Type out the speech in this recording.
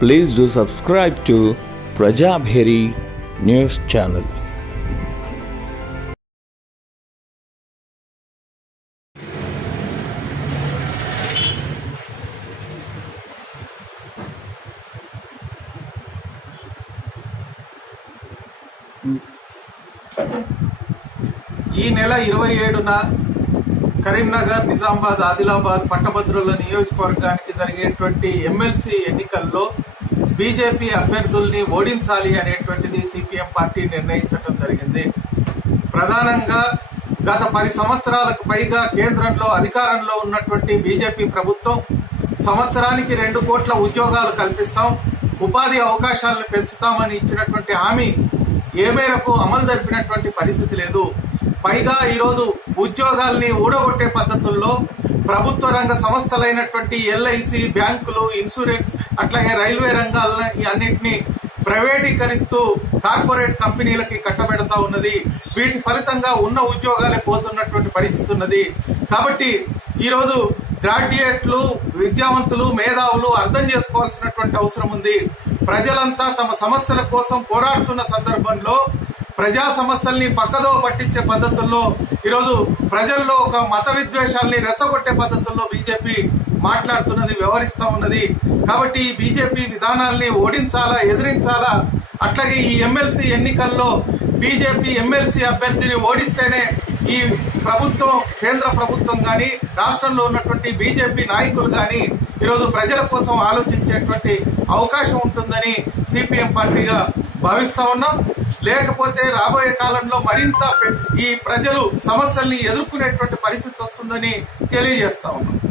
Please do subscribe to Prajabheri news channel. ఈ నెల ఇరవై ఏడున కరీంనగర్ నిజామాబాద్ ఆదిలాబాద్ పట్టభద్రుల నియోజకవర్గానికి జరిగేటువంటి ఎమ్మెల్సీ ఎన్నికల్లో బీజేపీ అభ్యర్థుల్ని ఓడించాలి అనేటువంటిది సిపిఎం పార్టీ నిర్ణయించడం జరిగింది. ప్రధానంగా గత పది సంవత్సరాలకు పైగా కేంద్రంలో అధికారంలో ఉన్నటువంటి బీజేపీ ప్రభుత్వం సంవత్సరానికి రెండు కోట్ల ఉద్యోగాలు కల్పిస్తాం ఉపాధి అవకాశాలను పెంచుతామని ఇచ్చినటువంటి హామీ ఏ మేరకు అమలు జరిపినటువంటి పరిస్థితి లేదు. పైగా ఈరోజు ఉద్యోగాల్ని ఊడగొట్టే పద్ధతుల్లో ప్రభుత్వ రంగ సంస్థలైనటువంటి ఎల్ఐసి బ్యాంకులు ఇన్సూరెన్స్ అట్లాగే రైల్వే రంగాల అన్నింటినీ ప్రైవేటీకరిస్తూ కార్పొరేట్ కంపెనీలకి కట్టబెడతా ఉన్నది. వీటి ఫలితంగా ఉన్న ఉద్యోగాలే పోతున్నటువంటి పరిస్థితి ఉన్నది. కాబట్టి ఈరోజు గ్రాడ్యుయేట్లు విద్యావంతులు మేధావులు అర్థం చేసుకోవాల్సినటువంటి అవసరం ఉంది. ప్రజలంతా తమ సమస్యల కోసం పోరాడుతున్న సందర్భంలో ప్రజా సమస్యల్ని పక్కదో పట్టించే పద్ధతుల్లో ఈరోజు ప్రజల్లో ఒక మత విద్వేషాల్ని రెచ్చగొట్టే పద్ధతుల్లో బీజేపీ మాట్లాడుతున్నది వ్యవహరిస్తూ ఉన్నది. కాబట్టి ఈ బీజేపీ విధానాల్ని ఓడించాలా ఎదిరించాలా? అట్లాగే ఈ ఎమ్మెల్సీ ఎన్నికల్లో బీజేపీ ఎమ్మెల్సీ అభ్యర్థిని ఓడిస్తేనే ఈ ప్రభుత్వం కేంద్ర ప్రభుత్వం కానీ రాష్ట్రంలో ఉన్నటువంటి బీజేపీ నాయకులు కానీ ఈరోజు ప్రజల కోసం ఆలోచించేటువంటి అవకాశం ఉంటుందని సిపిఎం పార్టీగా భావిస్తా ఉన్నాం. లేకపోతే రాబోయే కాలంలో మరింత ఈ ప్రజలు సమస్యల్ని ఎదుర్కొనేటువంటి పరిస్థితి వస్తుందని తెలియజేస్తా ఉన్నాం.